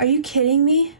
Are you kidding me?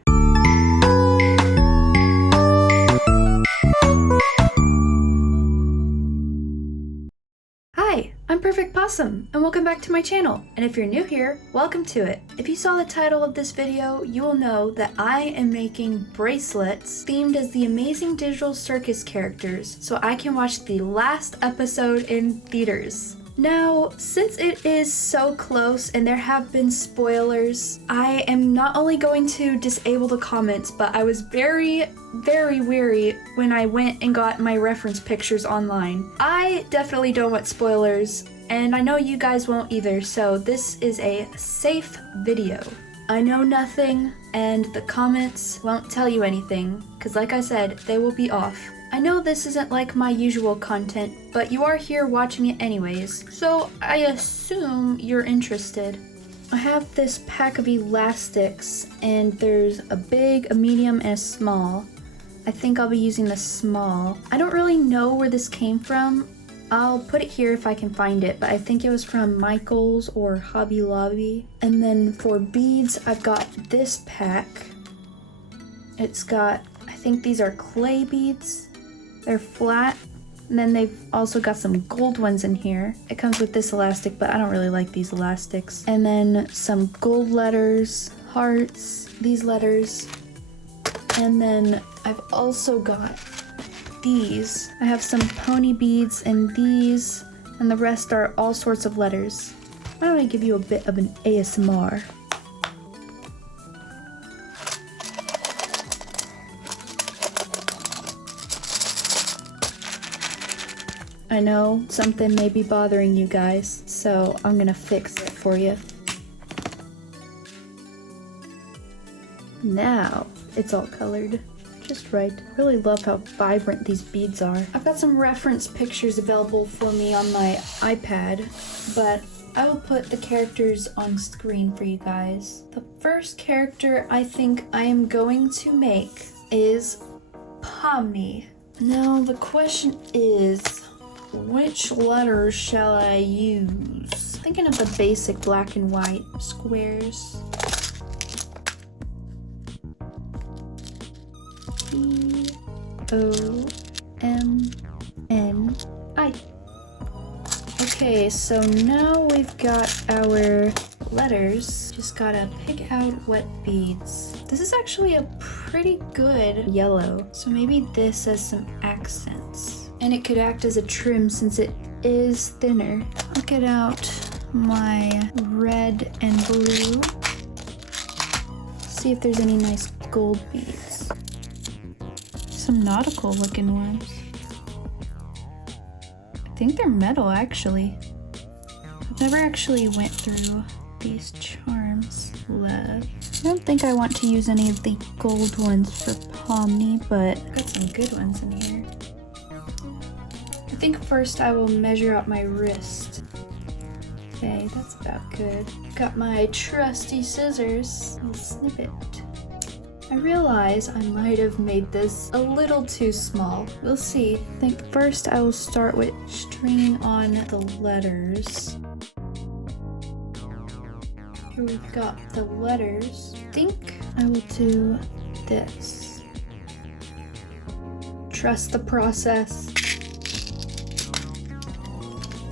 Hi, I'm PerfectPawesome, and welcome back to my channel. And if you're new here, welcome to it. If you saw the title of this video, you will know that I am making bracelets themed as the Amazing Digital Circus characters, so I can watch the last episode in theaters. Now, since it is so close and there have been spoilers, I am not only going to disable the comments, but I was very wary when I went and got my reference pictures online. I definitely don't want spoilers, and I know you guys won't either, so this is a safe video. I know nothing, and the comments won't tell you anything, because like I said, they will be off. I know this isn't like my usual content, but you are here watching it anyways, so I assume you're interested. I have this pack of elastics, and there's a big, a medium, and a small. I think I'll be using the small. I don't really know where this came from. I'll put it here if I can find it, but I think it was from Michael's or Hobby Lobby. And then for beads, I've got this pack. It's got, I think these are clay beads. They're flat, and then they've also got some gold ones in here. It comes with this elastic, but I don't really like these elastics. And then some gold letters, hearts, these letters. And then I've also got these. I have some pony beads and these, and the rest are all sorts of letters. Why don't I give you a bit of an ASMR? I know something may be bothering you guys, so I'm gonna fix it for you. Now it's all colored just right. I really love how vibrant these beads are. I've got some reference pictures available for me on my iPad, but I will put the characters on screen for you guys. The first character I think I am going to make is Pomni. Now the question is, which letters shall I use? Thinking of the basic black and white squares. P-O-M-N-I. Okay, so now we've got our letters. Just gotta pick out what beads. This is actually a pretty good yellow, so maybe this has some accents. And it could act as a trim since it is thinner. I'll get out my red and blue. See if there's any nice gold beads. Some nautical looking ones. I think they're metal actually. I've never actually went through these charms. Love. I don't think I want to use any of the gold ones for Pomni, but I've got some good ones in here. I think first I will measure out my wrist. Okay, that's about good. Got my trusty scissors. I'll snip it. I realize I might have made this a little too small. We'll see. I think first I will start with stringing on the letters. Here we've got the letters. I think I will do this. Trust the process.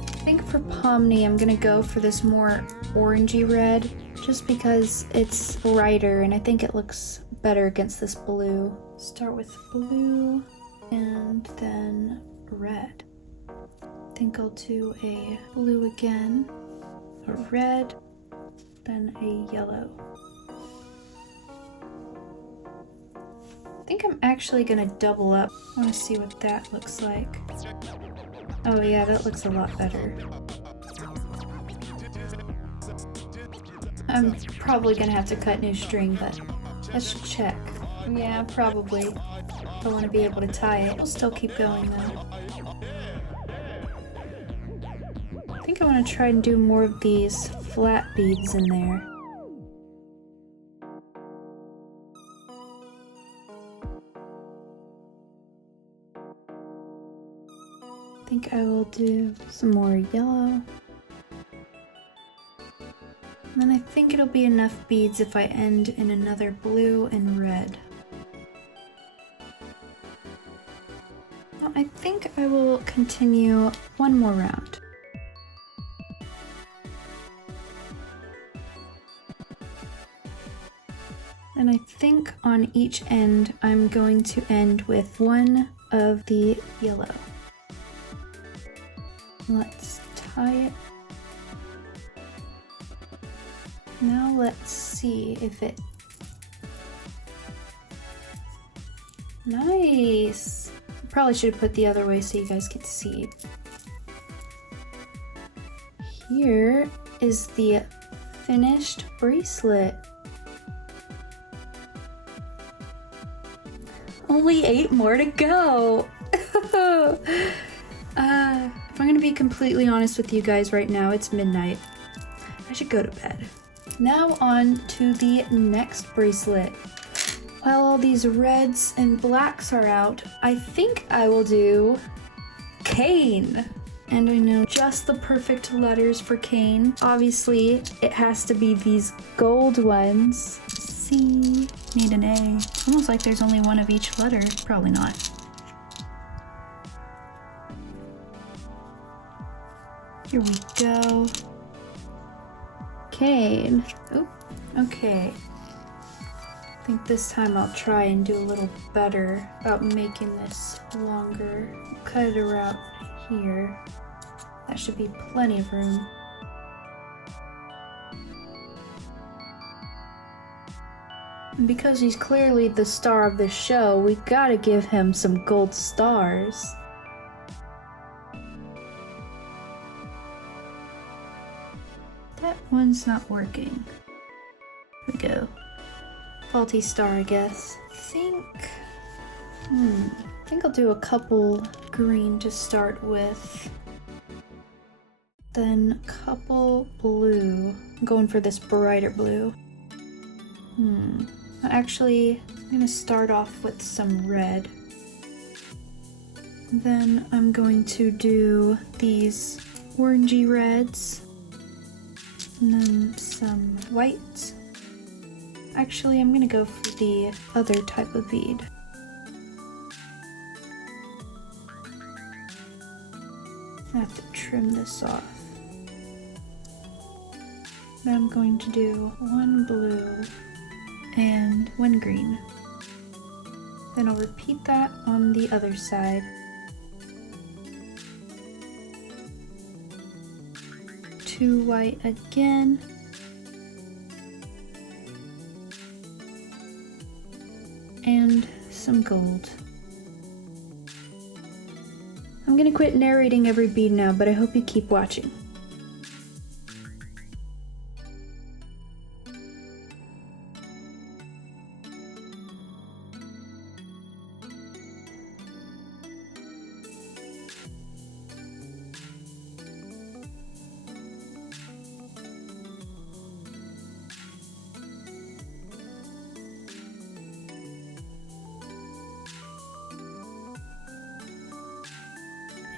I think for Pomni, I'm gonna go for this more orangey red, just because it's brighter and I think it looks better against this blue. Start with blue and then red. I think I'll do a blue again, a red, then a yellow. I think I'm actually gonna double up. I wanna see what that looks like. Oh yeah, that looks a lot better. I'm probably gonna have to cut new string, but let's check. Yeah, probably. I want to be able to tie it. We'll still keep going though. I think I want to try and do more of these flat beads in there. I think I will do some more yellow. And then I think it'll be enough beads if I end in another blue and red. Well, I think I will continue one more round. And I think on each end I'm going to end with one of the yellow. Let's tie it. Now let's see if it... Nice! I probably should have put the other way so you guys could see. Here is the finished bracelet. Only 8 more to go! If I'm gonna be completely honest with you guys right now, it's midnight. I should go to bed. Now on to the next bracelet. While all these reds and blacks are out, I think I will do cane. And I know just the perfect letters for cane. Obviously, it has to be these gold ones. C, need an A. Almost like there's only one of each letter. Probably not. Here we go. Cane. Oop, okay. I think this time I'll try and do a little better about making this longer. Cut it around here. That should be plenty of room. And because he's clearly the star of the show, we gotta give him some gold stars. That one's not working. Here we go. Faulty star, I guess. I think I'll do a couple green to start with. Then a couple blue. I'm going for this brighter blue. Actually, I'm gonna start off with some red. Then I'm going to do these orangey reds. And then some white. Actually, I'm gonna go for the other type of bead. I have to trim this off. Then I'm going to do one blue and one green. Then I'll repeat that on the other side. Two white again. And some gold. I'm gonna quit narrating every bead now, but I hope you keep watching.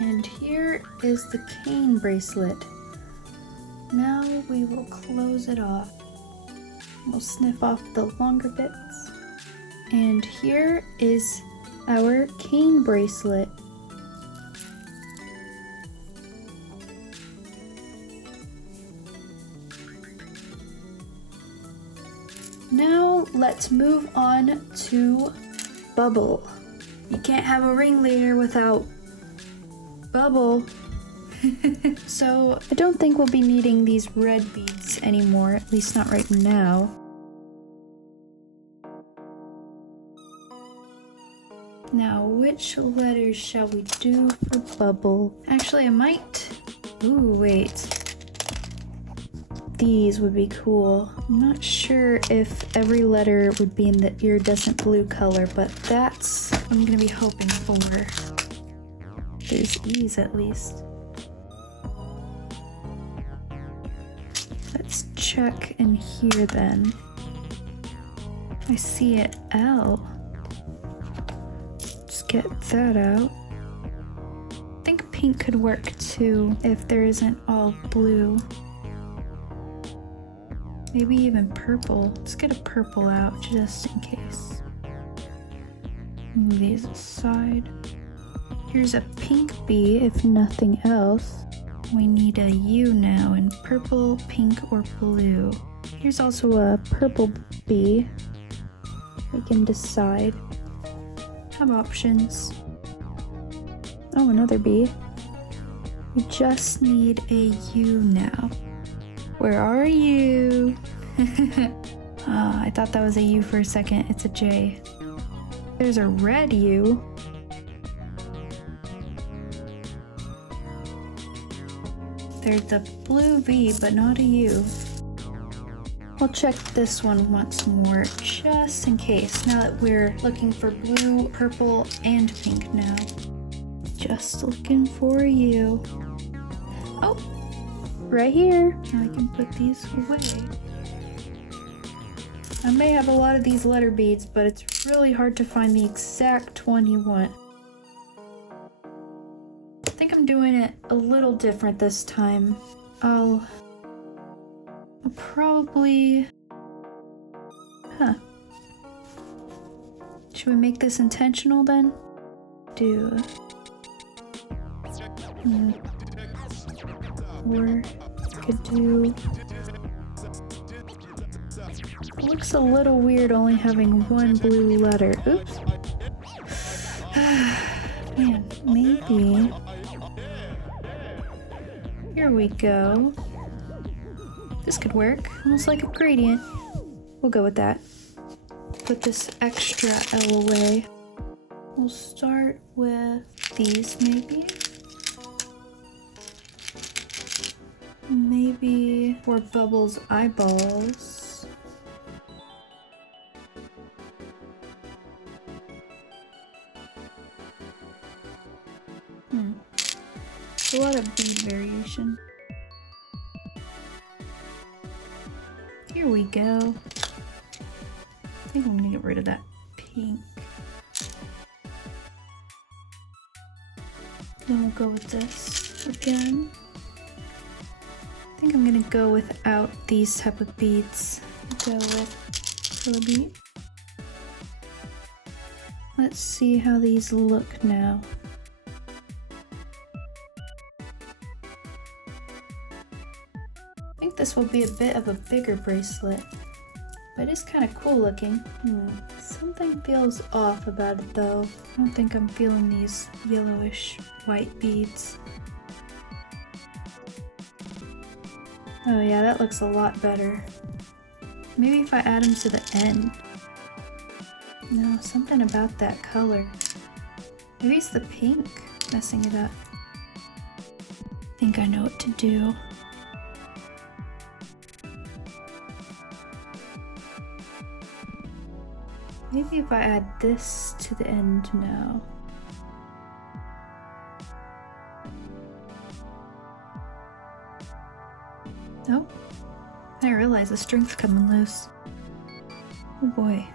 And here is the cane bracelet. Now we will close it off. We'll snip off the longer bits. And here is our cane bracelet. Now let's move on to bubble. You can't have a ringleader without bubble. So I don't think we'll be needing these red beads anymore, at least not right now. Now, which letters shall we do for bubble? Actually, I might... Ooh, wait. These would be cool. I'm not sure if every letter would be in the iridescent blue color, but that's what I'm gonna be hoping for. There's E's at least. Let's check in here then. I see an L. Let's get that out. I think pink could work too if there isn't all blue. Maybe even purple. Let's get a purple out just in case. Move these aside. Here's a pink bee, if nothing else. We need a U now in purple, pink, or blue. Here's also a purple bee. We can decide. Have options. Oh, another bee. We just need a U now. Where are you? I thought that was a U for a second. It's a J. There's a red U. There's a blue V, but not a U. I'll check this one once more, just in case, now that we're looking for blue, purple, and pink now. Just looking for you. Oh, right here. Now I can put these away. I may have a lot of these letter beads, but it's really hard to find the exact one you want. I think I'm doing it a little different this time. I'll probably... Should we make this intentional then? Or could do... It looks a little weird only having one blue letter. Oops. Man, maybe... Here we go. This could work, almost like a gradient. We'll go with that. Put this extra L away. We'll start with these maybe. Maybe for Bubbles' eyeballs. A lot of bead variation. Here we go. I think I'm gonna get rid of that pink. Then we'll go with this again. I think I'm gonna go without these type of beads. Go with color bead. Let's see how these look now. I think this will be a bit of a bigger bracelet, but it's kind of cool looking. Something feels off about it though. I don't think I'm feeling these yellowish white beads. Oh yeah, that looks a lot better. Maybe if I add them to the end. No, something about that color. Maybe it's the pink messing it up. I think I know what to do. Maybe if I add this to the end now. Oh, I realize the string's coming loose. Oh boy.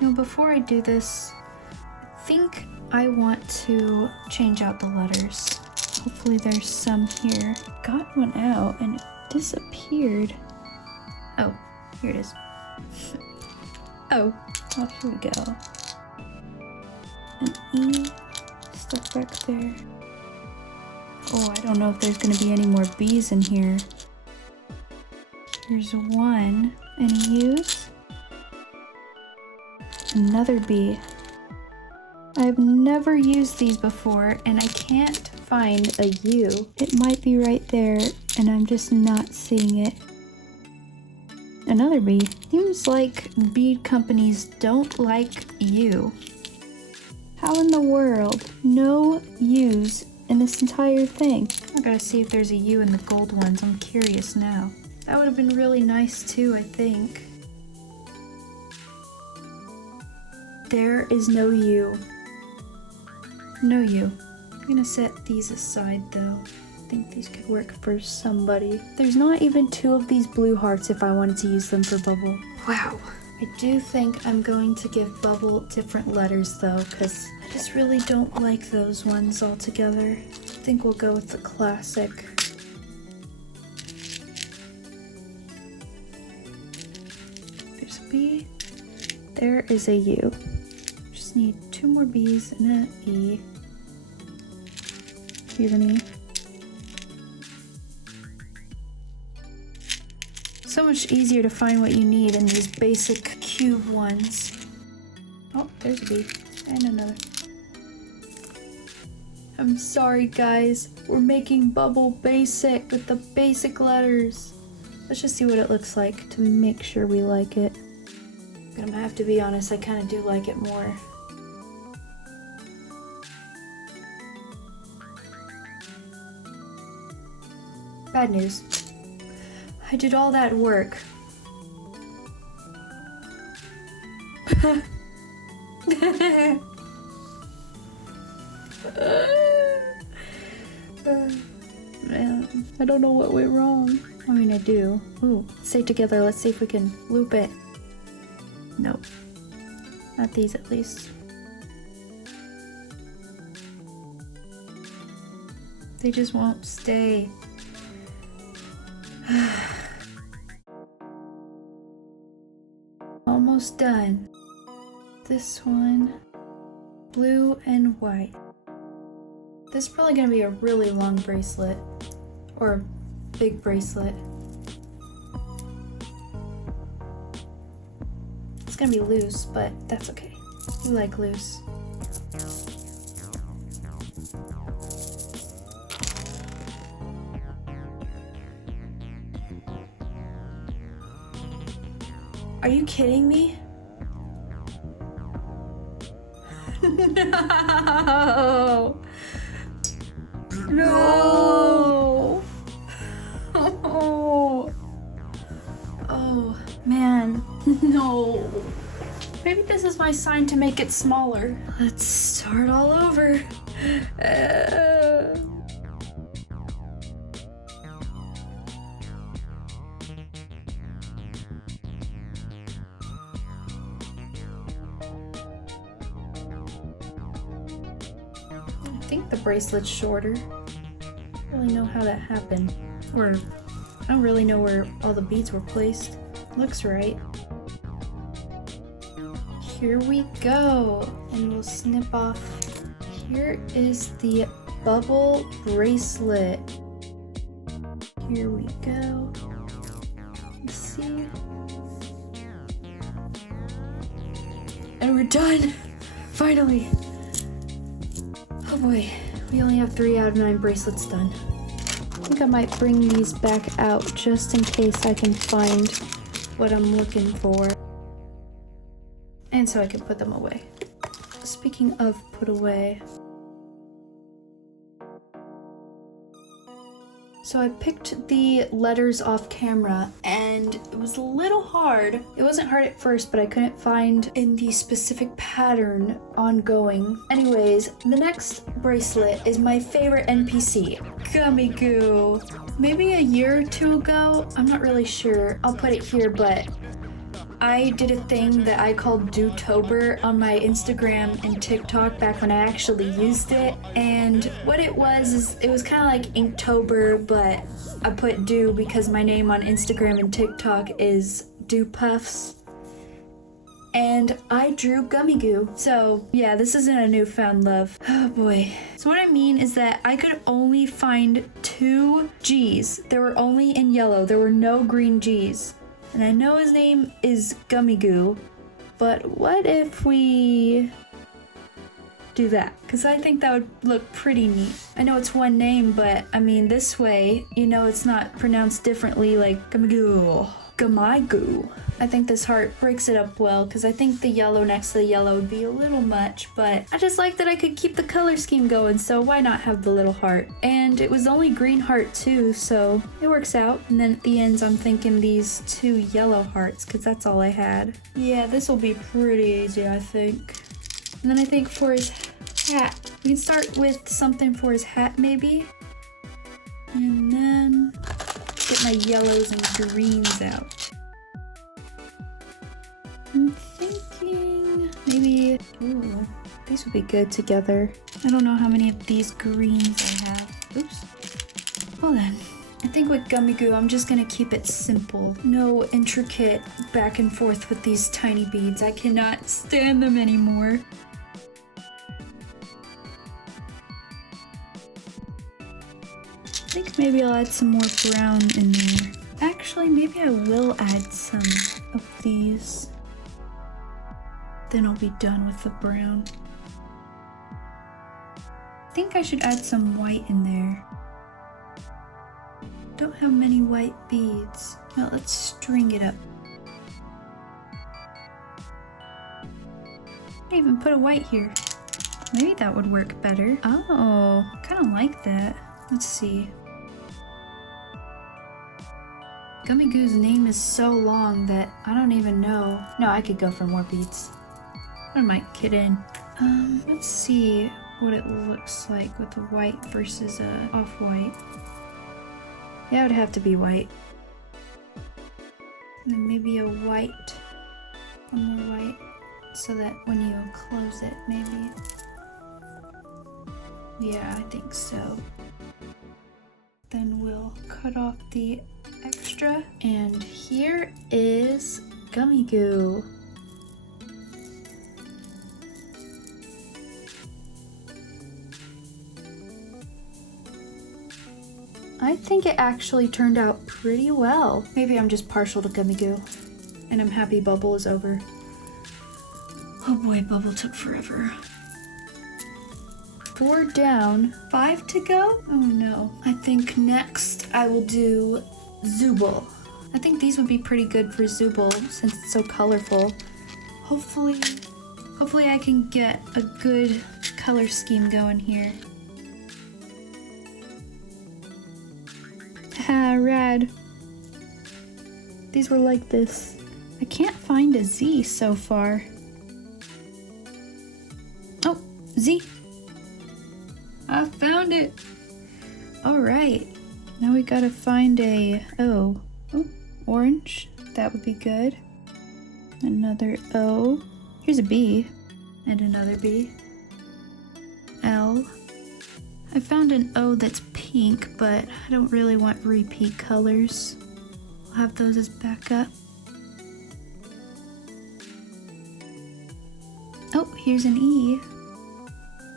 Now before I do this, I think I want to change out the letters. Hopefully there's some here. Got one out and it disappeared. Oh, here it is. Oh, here we go. An E stuck back there. Oh, I don't know if there's going to be any more B's in here. Here's one. Any U's? Another B. I've never used these before and I can't find a U. It might be right there and I'm just not seeing it. Another B. Seems like bead companies don't like U. How in the world? No U's in this entire thing. I gotta see if there's a U in the gold ones. I'm curious now. That would have been really nice too, I think. There is no U. No U. I'm gonna set these aside though. I think these could work for somebody. There's not even two of these blue hearts if I wanted to use them for Bubble. Wow. I do think I'm going to give Bubble different letters though, because I just really don't like those ones altogether. I think we'll go with the classic. B. There is a U. Just need 2 more B's and an E. Here's an E. So much easier to find what you need in these basic cube ones. Oh, there's a B. And another. I'm sorry guys, we're making Bubble basic with the basic letters. Let's just see what it looks like to make sure we like it. But I'm gonna have to be honest, I kind of do like it more. Bad news. I did all that work. Man, I don't know what went wrong. I mean, I do. Ooh, stay together. Let's see if we can loop it. Nope. Not these, at least. They just won't stay. Almost done. This one, blue and white. This is probably gonna be a really long bracelet, or big bracelet. It's gonna be loose, but that's okay. We like loose. Are you kidding me? No! No! Oh, oh man, no. Maybe this is my sign to make it smaller. Let's start all over. I think the bracelet's shorter. I don't really know how that happened. Or I don't really know where all the beads were placed. Looks right. Here we go. And we'll snip off. Here is the bubble bracelet. Here we go. Let's see. And we're done! Finally! Oh boy, we only have 3 out of 9 bracelets done. I think I might bring these back out just in case I can find what I'm looking for. And so I can put them away. Speaking of put away. So I picked the letters off camera and it was a little hard. It wasn't hard at first, but I couldn't find in the specific pattern ongoing. Anyways, the next bracelet is my favorite NPC, Gummy Goo. Maybe a year or 2 ago, I'm not really sure. I'll put it here, but I did a thing that I called Dootober on my Instagram and TikTok back when I actually used it. And what it was is it was kind of like Inktober, but I put Do because my name on Instagram and TikTok is Do Puffs. And I drew Gummy Goo. So yeah, this isn't a newfound love. Oh boy. So what I mean is that I could only find 2 G's. They were only in yellow. There were no green G's. And I know his name is Gummy Goo, but what if we do that? Because I think that would look pretty neat. I know it's one name, but I mean this way, you know it's not pronounced differently like Gummy Goo. Gummy Goo. I think this heart breaks it up well because I think the yellow next to the yellow would be a little much, but I just like that I could keep the color scheme going, so why not have the little heart? And it was only green heart too, so it works out. And then at the ends I'm thinking these 2 yellow hearts because that's all I had. Yeah, this will be pretty easy, I think. And then I think for his hat, we can start with something for his hat maybe. And then get my yellows and greens out. I'm thinking maybe, ooh, these would be good together. I don't know how many of these greens I have. Oops. Hold on. I think with gummy goo, I'm just gonna keep it simple. No intricate back and forth with these tiny beads. I cannot stand them anymore. I think maybe I'll add some more brown in there. Actually, maybe I will add some of these. Then I'll be done with the brown. I think I should add some white in there. Don't have many white beads. Now let's string it up. I didn't even put a white here. Maybe that would work better. Oh, kind of like that. Let's see. Gummy Goo's name is so long that I don't even know. No, I could go for more beads. What am I kidding? Let's see what it looks like with white versus off-white. Yeah, it would have to be white. And then maybe a white. One more white. So that when you close it, maybe. Yeah, I think so. Then we'll cut off the extra. And here is Gummy Goo. I think it actually turned out pretty well. Maybe I'm just partial to Gummy Goo. And I'm happy Bubble is over. Oh boy, Bubble took forever. 4 down, 5 to go? Oh no. I think next I will do Zooble. I think these would be pretty good for Zooble since it's so colorful. Hopefully I can get a good color scheme going here. Ah, rad. These were like this. I can't find a Z so far. Oh, Z. I found it. All right. Now we gotta find a O. Oh, orange. That would be good. Another O. Here's a B. And another B. L. I found an O that's pink, but I don't really want repeat colors. I'll have those as backup. Oh, here's an E.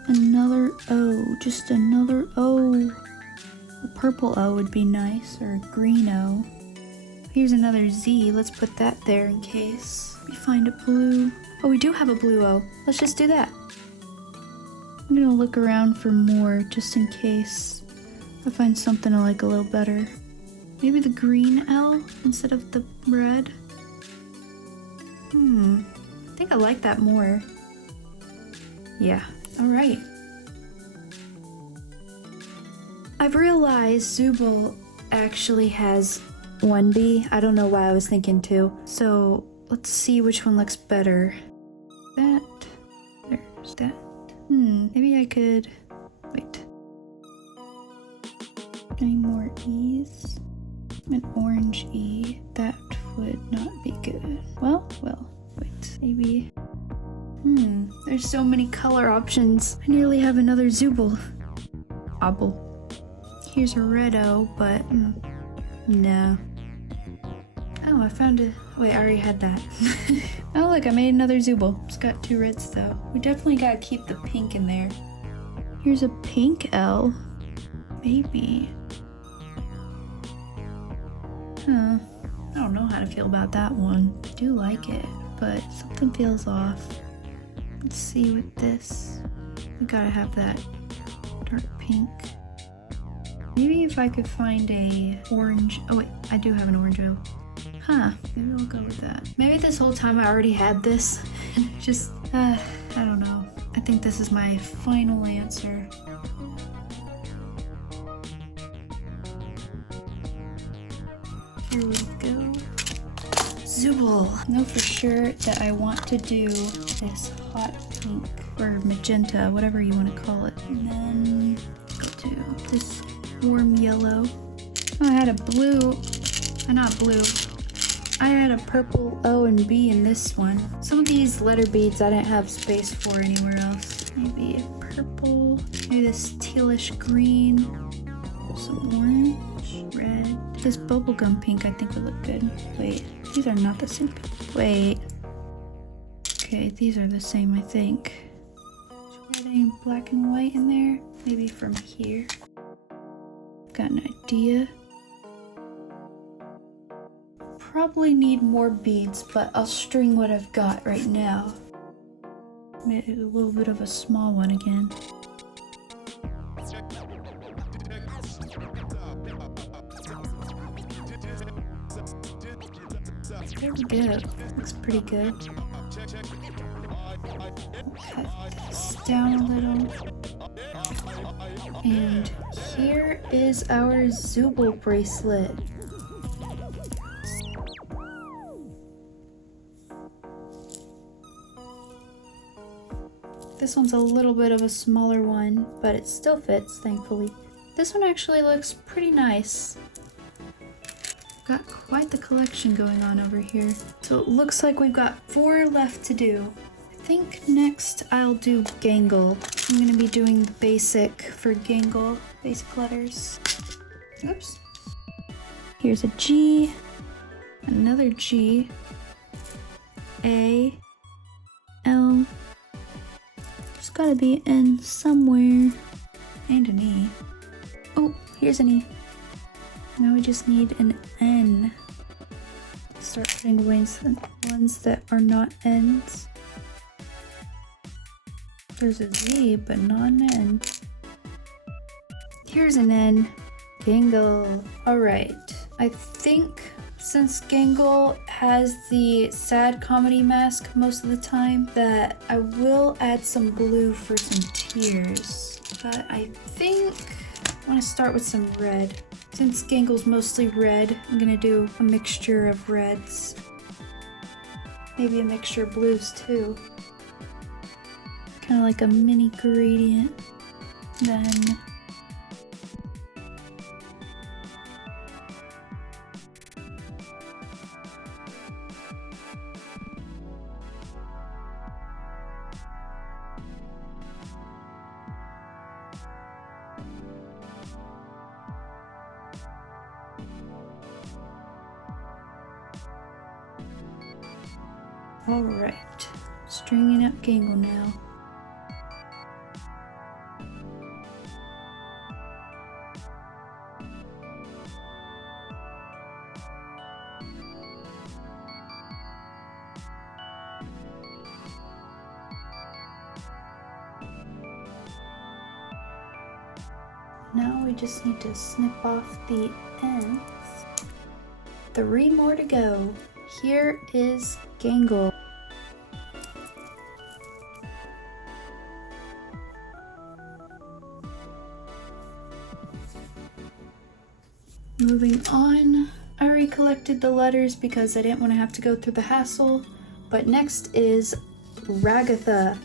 Another O, just another O. A purple O would be nice, or a green O. Here's another Z, let's put that there in case we find a blue. Oh, we do have a blue O. Let's just do that. I'm gonna look around for more just in case I find something I like a little better. Maybe the green L instead of the red. I think I like that more. Yeah, alright. I've realized Zooble actually has 1 B. I don't know why I was thinking 2. So let's see which one looks better. That. There's that. Maybe I could. Wait. Any more E's? An orange E. That would not be good. Well, wait. Maybe. There's so many color options. I nearly have another Zooble. Obble. Here's a red O, but no. Oh, I found a. Wait, I already had that. Oh, look, I made another Zooble. It's got 2 reds though. We definitely gotta keep the pink in there. Here's a pink L. Maybe. I don't know how to feel about that one. I do like it, but something feels off. Let's see with this. We gotta have that dark pink. Maybe if I could find a orange. Oh wait, I do have an orange O. Maybe I'll go with that. Maybe this whole time I already had this. Just, I don't know. I think this is my final answer. Here we go. Zooble. I know for sure that I want to do this hot pink or magenta, whatever you want to call it. And then go to this warm yellow. Oh, I had a blue. Not blue. I had a purple O and B in this one. Some of these letter beads I didn't have space for anywhere else. Maybe a purple. Maybe this tealish green. Some orange, red. This bubblegum pink I think would look good. Wait, these are not the same. Wait. Okay, these are the same I think. Should we add any black and white in there? Maybe from here. Got an idea. Probably need more beads, but I'll string what I've got right now. Maybe a little bit of a small one again. There we go. Looks pretty good. Cut this down a little. And here is our Zooble bracelet. This one's a little bit of a smaller one, but it still fits, thankfully. This one actually looks pretty nice. Got quite the collection going on over here. So it looks like we've got 4 left to do. I think next I'll do Gangle. I'm gonna be doing basic for Gangle, basic letters. Oops. Here's a G, another G, A, L. There's gotta be an N somewhere, and an E. Oh, here's an E. Now we just need an N. Start putting ones that are not N's. There's a Z, but not an N. Here's an N. Gangle. Alright, I think since Gangle has the sad comedy mask most of the time, that I will add some blue for some tears. But I think I want to start with some red. Since Gangle's mostly red, I'm gonna do a mixture of reds. Maybe a mixture of blues too. Kind of like a mini gradient. Then alright, stringing up Gangle now. Now we just need to snip off the ends. 3 more to go. Here is Gangle. Moving on, I already collected the letters because I didn't want to have to go through the hassle, but next is Ragatha.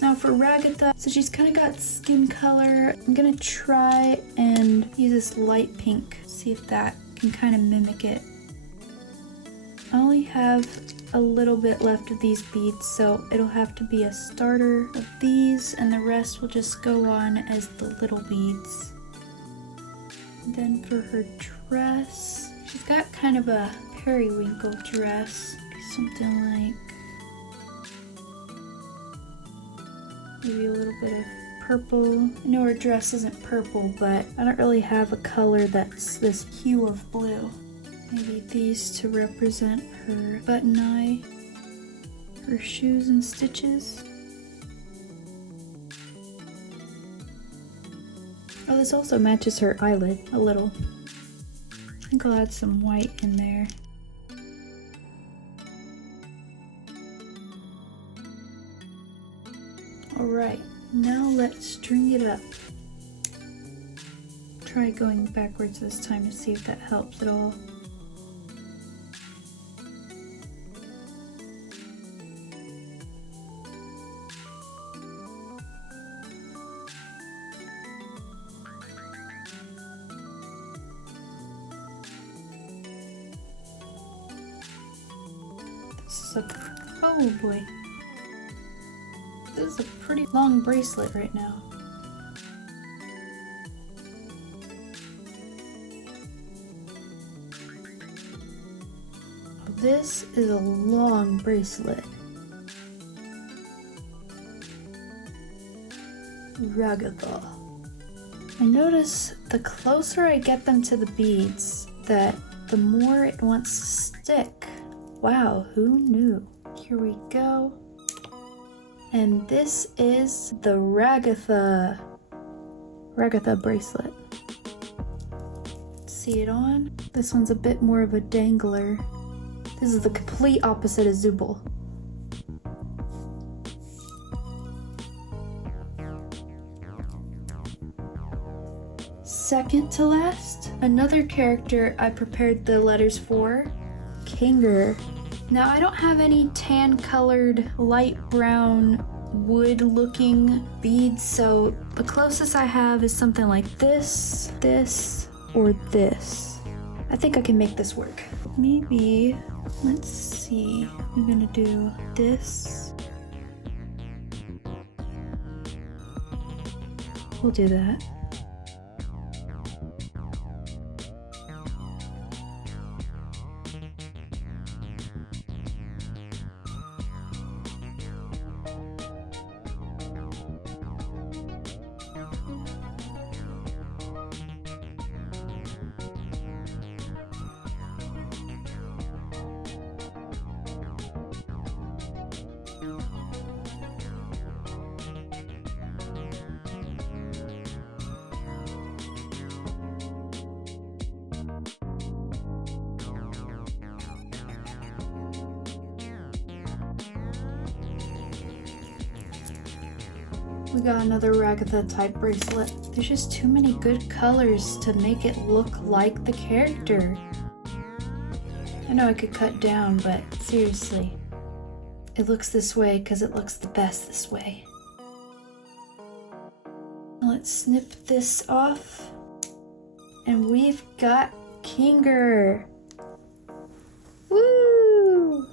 Now for Ragatha, so she's kind of got skin color, I'm gonna try and use this light pink, see if that can kind of mimic it. I only have a little bit left of these beads, so it'll have to be a starter of these, and the rest will just go on as the little beads. Then for her dress, she's got kind of a periwinkle dress, something like maybe a little bit of purple. I know her dress isn't purple, but I don't really have a color that's this hue of blue. Maybe these to represent her button eye, her shoes and stitches. Oh, this also matches her eyelid a little. I think I'll add some white in there. Alright, now let's string it up. Try going backwards this time to see if that helps at all. Oh boy. This is a pretty long bracelet right now. this is a long bracelet. Ragatha. I notice the closer I get them to the beads, that the more it wants to stick. Wow, who knew? Here we go. And this is the Ragatha bracelet. See it on? This one's a bit more of a dangler. This is the complete opposite of Zubul. Second to last, another character I prepared the letters for, Kinger. Now I don't have any tan colored light brown wood looking beads, so the closest I have is something like this, or this. I think I can make this work. Maybe, let's see, I'm gonna do this. We'll do that. We got another Ragatha type bracelet. There's just too many good colors to make it look like the character. I know I could cut down, but seriously, it looks this way because it looks the best this way. Let's snip this off, and we've got Kinger. Woo!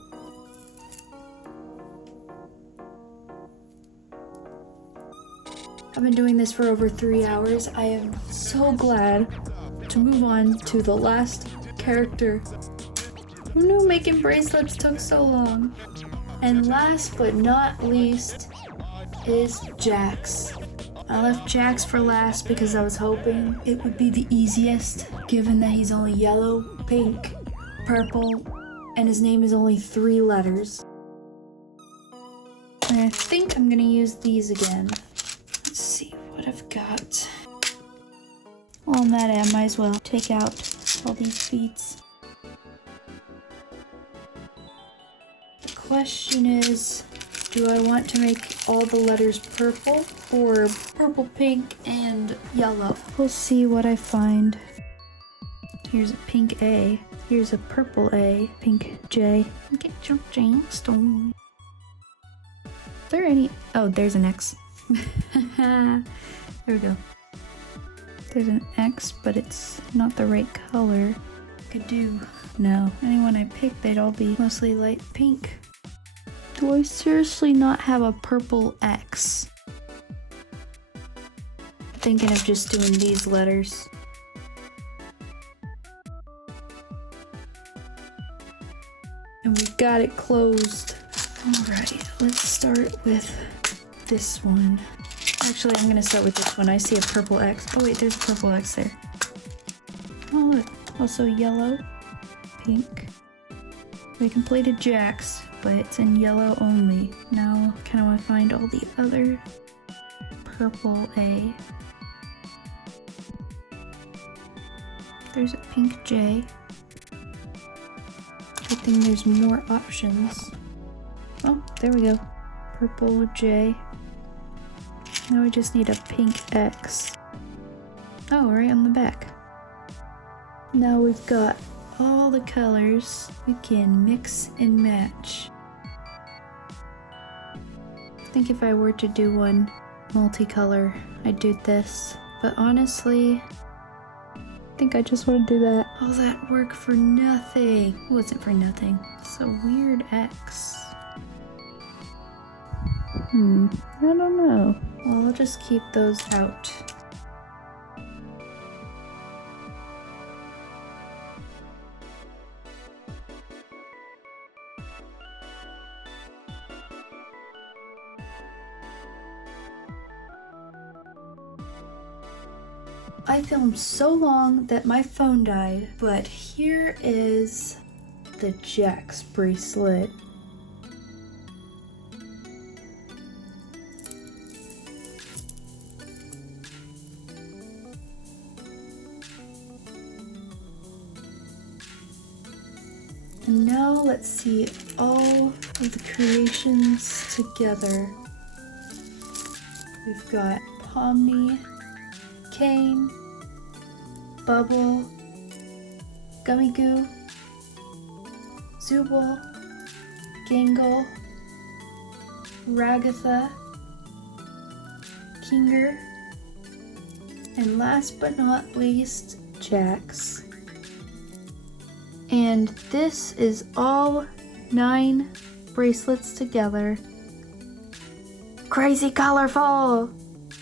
I've been doing this for over 3 hours. I am so glad to move on to the last character. Who knew making bracelets took so long? And last but not least is Jax. I left Jax for last because I was hoping it would be the easiest, given that he's only yellow, pink, purple, and his name is only 3 letters. And I think I'm gonna use these again. Let's see what I've got. Well, on that end, I might as well take out all these beads. The question is, do I want to make all the letters purple or purple, pink, and yellow? We'll see what I find. Here's a pink A. Here's a purple A. Pink J. Get your gemstone. Is there any? Oh, there's an X. There we go. There's an X, but it's not the right color. Could do. No. Anyone I pick, they'd all be mostly light pink. Do I seriously not have a purple X? I'm thinking of just doing these letters. And we got it closed. Alright, let's start with this one. Actually, I'm gonna start with this one. I see a purple X. Oh wait, there's a purple X there. Oh look, also yellow, pink. We completed Jax, but it's in yellow only. Now, I kinda wanna find all the other purple A. There's a pink J. Good thing there's more options. Oh, there we go. Purple J. Now we just need a pink X. Oh, right on the back. Now we've got all the colors we can mix and match. I think if I were to do one multicolor, I'd do this. But honestly, I think I just want to do that. All that work for nothing. It wasn't for nothing. It's a weird X. I don't know. Well, I'll just keep those out. I filmed so long that my phone died, but here is the Jack's bracelet. And now let's see all of the creations together. We've got Pomni, Cane, Bubble, Gummy Goo, Zubul, Gangle, Ragatha, Kinger, and last but not least, Jax. And this is all 9 bracelets together. Crazy colorful!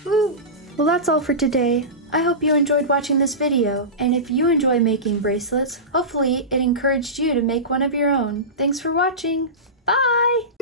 Woo! Well, that's all for today. I hope you enjoyed watching this video, and if you enjoy making bracelets, hopefully it encouraged you to make one of your own. Thanks for watching! Bye!